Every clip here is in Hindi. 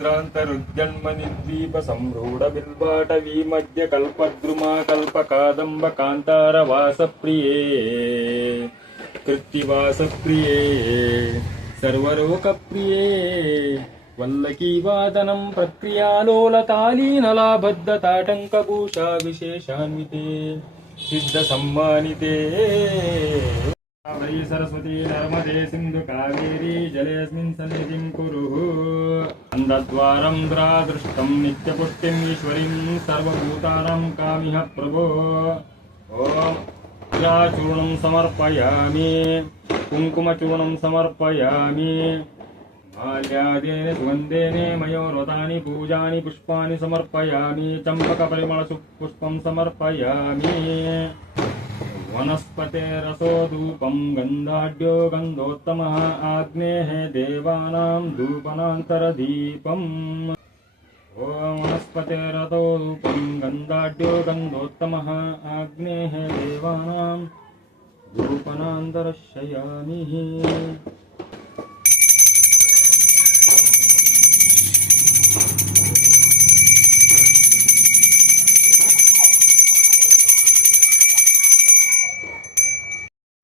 समुद्रान्तरुद्यन्मनिद्वीप संरूढबिल्बाटवी मध्य कल्पद्रुमा कल्पकादम्ब कान्तारवासप्रिये कृत्तिवासप्रिये सर्वलोकप्रिये वल्लकीवादनं प्रक्रियालोलतालीनलाबद्धताटङ्कभूषा विशेषान्विते सिद्धसम्मानिते वै सरस्वती नर्मदे सिन्धु कावेरी जलेऽस्मिन् सन्निधिं कुरुः अन्धद्वारं द्रादृष्टं नित्यपुष्टिं ईश्वरीं सर्वभूतानां कामिह प्रभो ॐ चूर्णं समर्पयामि कुङ्कुमचूर्णं समर्पयामि माल्यादेन सुगन्धेन मयोरतानि पूजानि पुष्पाणि समर्पयामि चम्पकपरिमलपुष्पं समर्पयामि वनस्पतेरसो धूपं गन्धाढ्यो गन्धोत्तमः आग्नेः देवानां धूपनान्तरदीपम् ॐ वनस्पतेरसो धूपं गन्धाढ्यो गन्धोत्तमः आग्नेः देवानां धूपनान्तरशयामि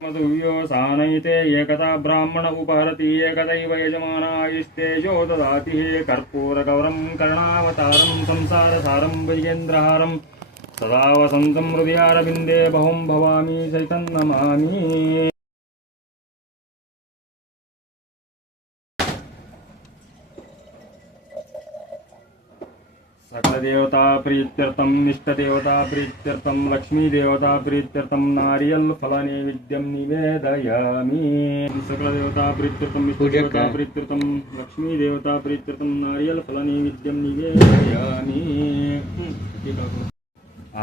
मधुव्यो सानयिते एकता ब्राह्मण उपहरति एकदैव यजमानायुस्तेजो ददाति हे कर्पूरगौरं कर्णावतारं संसारसारं वैजेन्द्रहारं सदा वसन्तं हृदयारविन्दे बहुं भवामि चैतन्नमामि सकलदेवता प्रीत्यर्थम इष्टदेवता प्रीत्यर्थम लक्ष्मी देवता प्रीत्यर्थम नारियल फलनैवेद्यं निवेदयामि सकलदेवता प्रीत्यर्थम इष्टदेवता प्रीत्यर्थम लक्ष्मी देवता प्रीत्यर्थम नारियल फलनैवेद्यं निवेदयामि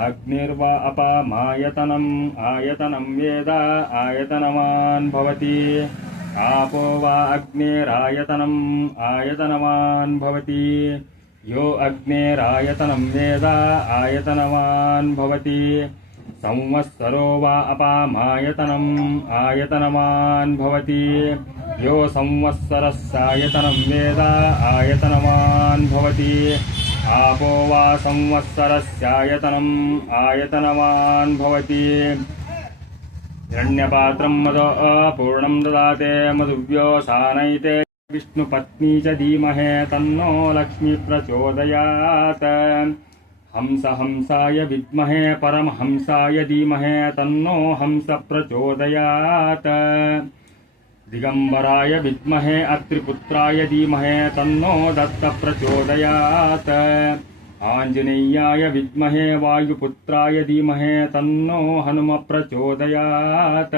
अग्निर्वा अपामायतनम् आयतनं वेद आयतनवान् भवति आपो वा अग्निरायतनम् आयतनवान् भवति यो अग्नेरायतनं वेद आयतनवान् भवति संवत्सरो वा अपामायतनम् आयतनवान् भवति यो संवत्सरस्यायतनं वेद आयतनवान् भवति आपो वा संवत्सरस्यायतनम् आयतनवान् भवति हिरण्यपात्रं मदो अपूर्णं ददाते मधुव्यो सानयिते विष्णुपत्नी च धीमहे तन्नो लक्ष्मी प्रचोदयात् हंस हंसाय विद्महे परमहंसाय धीमहे तन्नो हंस प्रचोदयात् दिगंबराय विद्महे अत्रिपुत्राय धीमहे तन्नो दत्त प्रचोदयात् आंजनेयाय विद्महे वायुपुत्राय धीमहे तन्नो हनुम प्रचोदयात्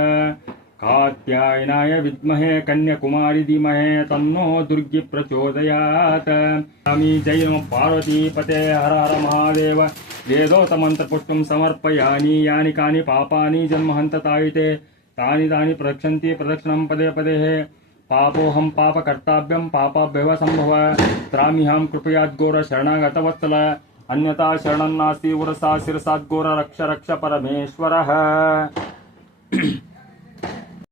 कात्यायनाय विद्महे कन्याकुमारी धीमहे तन्नो दुर्गी प्रचोदयात् स्वामी जय नमः पार्वती पते हर हर महादेव वेदोक्तमन्त्रपुष्पं समर्पयामि यानि कानि पापानि जन्महन्ततायिते तानि तानि प्रदक्षन्ति प्रदक्षिणं पदे पदे पापोऽहं पापकर्ताभ्यं पापाभ्यव सम्भव त्राम्यहं कृपयाद्घोर शरणागतवत्सल अन्यथा शरणं नास्ति उरसा शिरसाद्घोर रक्ष रक्ष परमेश्वरः